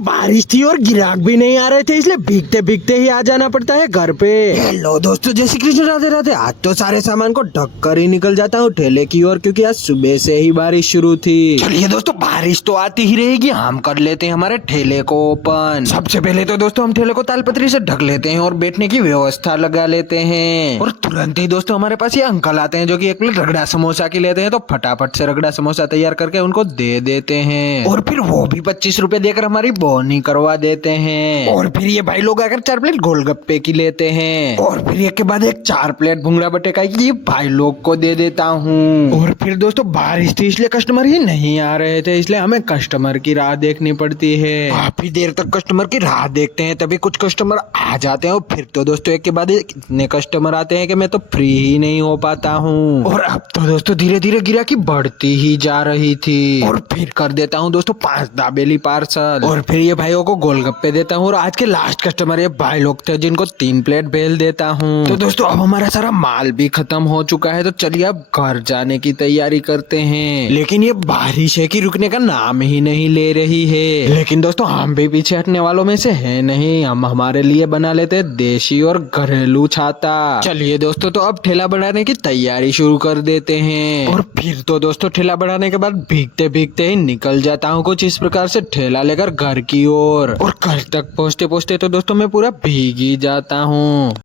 बारिश थी और गिराक भी नहीं आ रहे थे, इसलिए भीगते भीगते ही आ जाना पड़ता है घर पे। हेलो दोस्तों, जय श्री कृष्ण, राधे राधे। आज तो सारे सामान को ढक कर ही निकल जाता हूँ ठेले की ओर, क्योंकि आज सुबह से ही बारिश शुरू थी। चलिए दोस्तों, बारिश तो आती ही रहेगी, हम कर लेते हैं हमारे ठेले को ओपन। सबसे पहले तो दोस्तों हम ठेले को तालपत्री से ढक लेते हैं और बैठने की व्यवस्था लगा लेते हैं। और तुरंत ही दोस्तों हमारे पास ये अंकल आते हैं जो कि 1 प्लेट रगड़ा समोसा की लेते हैं, तो फटाफट से रगड़ा समोसा तैयार करके उनको दे देते हैं और फिर वो भी 25 रुपए देकर हमारी बोनी करवा देते हैं। और फिर ये भाई लोग आकर 4 प्लेट गोलगप्पे की लेते हैं और फिर एक के बाद एक 4 प्लेट भुंगड़ा बटेका की भाई लोग को दे देता हूँ। और फिर दोस्तों बारिश थी इसलिए कस्टमर ही नहीं आ रहे थे, इसलिए हमें कस्टमर की राह देखनी पड़ती है। काफी देर तक कस्टमर की राह देखते हैं, तभी कुछ कस्टमर आ जाते हैं और फिर तो दोस्तों एक के बाद एक इतने कस्टमर आते हैं कि मैं तो फ्री ही नहीं हो पाता हूँ। और अब तो दोस्तों धीरे धीरे गिराकी बढ़ती ही जा रही थी। और फिर कर देता हूँ दोस्तों 5 दाबेली पार्सल और फिर ये भाइयों को गोलगप्पे देता हूँ। और आज के लास्ट कस्टमर ये भाई लोग थे जिनको 3 प्लेट बेल देता हूँ। तो दोस्तों अब हमारा सारा माल भी खत्म हो चुका है, तो चलिए अब घर जाने की तैयारी करते हैं। लेकिन ये बारिश है कि रुकने का नाम ही नहीं ले रही है। लेकिन दोस्तों हम भी पीछे हटने वालों में से है नहीं, हम हमारे लिए बना लेते हैं देशी और घरेलू छाता। चलिए दोस्तों, तो अब ठेला बढ़ाने की तैयारी शुरू कर देते हैं। और फिर तो दोस्तों ठेला बढ़ाने के बाद भीगते भीगते ही निकल जाता हूँ कुछ इस प्रकार से ठेला लेकर घर की ओर। और घर तक पहुँचते पहुँचते तो दोस्तों मैं पूरा भीग ही जाता हूँ।